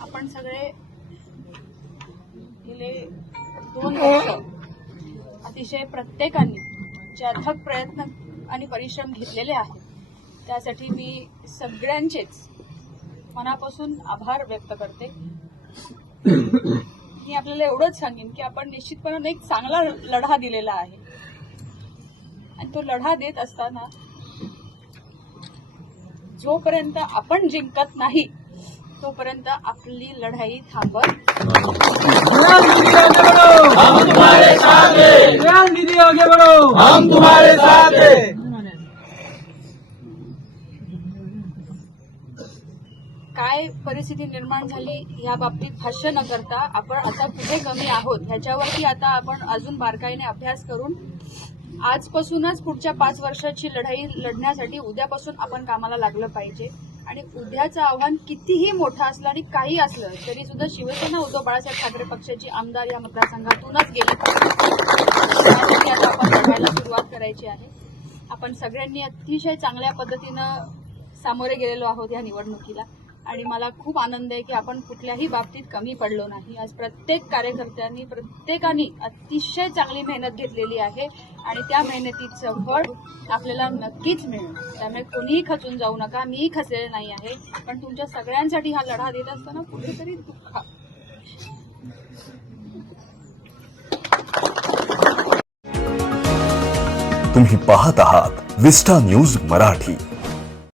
आपण सगळे गेले दोन हो. अतिशय प्रत्येकाने जे अथक प्रयत्न आणि परिश्रम घेतलेले आहेत त्यासाठी मी सगळ्यांचेच मनापासून आभार व्यक्त करते. मी आपल्याला एवढंच सांगेन की आपण निश्चितपणे एक चांगला लढा दिलेला आहे. आणि तो लढा देत असताना जोपर्यंत आपण जिंकत नाही तोपर्यंत आपली लढाई थांबत हम तुम्हारे साथ हैं दीदी आगे बढ़ो हम तुम्हारे साथ हैं काय परिस्थिती निर्माण झाली या बाबतीत भाष्य न करता आपण आता कुठे कमी आहोत ह्याच्यावरती आता आपण अजून बारकाईने अभ्यास करून आजपासूनच पुढच्या पाच वर्षाची लढाई लढण्यासाठी उद्यापासून आपण कामाला लागलं पाहिजे. आणि उद्याचं आव्हान कितीही मोठं असलं आणि काही असलं तरी सुद्धा शिवसेना उद्धव बाळासाहेब ठाकरे पक्षाची आमदार या मतदारसंघातूनच गेली पाहिजे. आता आपण लढायला सुरुवात करायची आहे. आपण सगळ्यांनी अतिशय चांगल्या पद्धतीनं सामोरे गेलेलो आहोत या निवडणुकीला. आणि मला खूप आनंद आहे की आपण कुठल्याही बाबतीत कमी पडलो नाही. आज प्रत्येक कार्यकर्त्यांनी प्रत्येकाने अतिशय चांगली मेहनत घेतलेली आहे आणि त्या मेहनतीचं फळ आपल्याला नक्कीच मिळेल. त्यामुळे कोणीही खचून जाऊ नका मीही खचलेले नाही आहे. पण तुमच्या सगळ्यांसाठी हा लढा देत असताना कुठेतरी दुःख. तुम्ही पाहत आहात विस्टा न्यूज मराठी.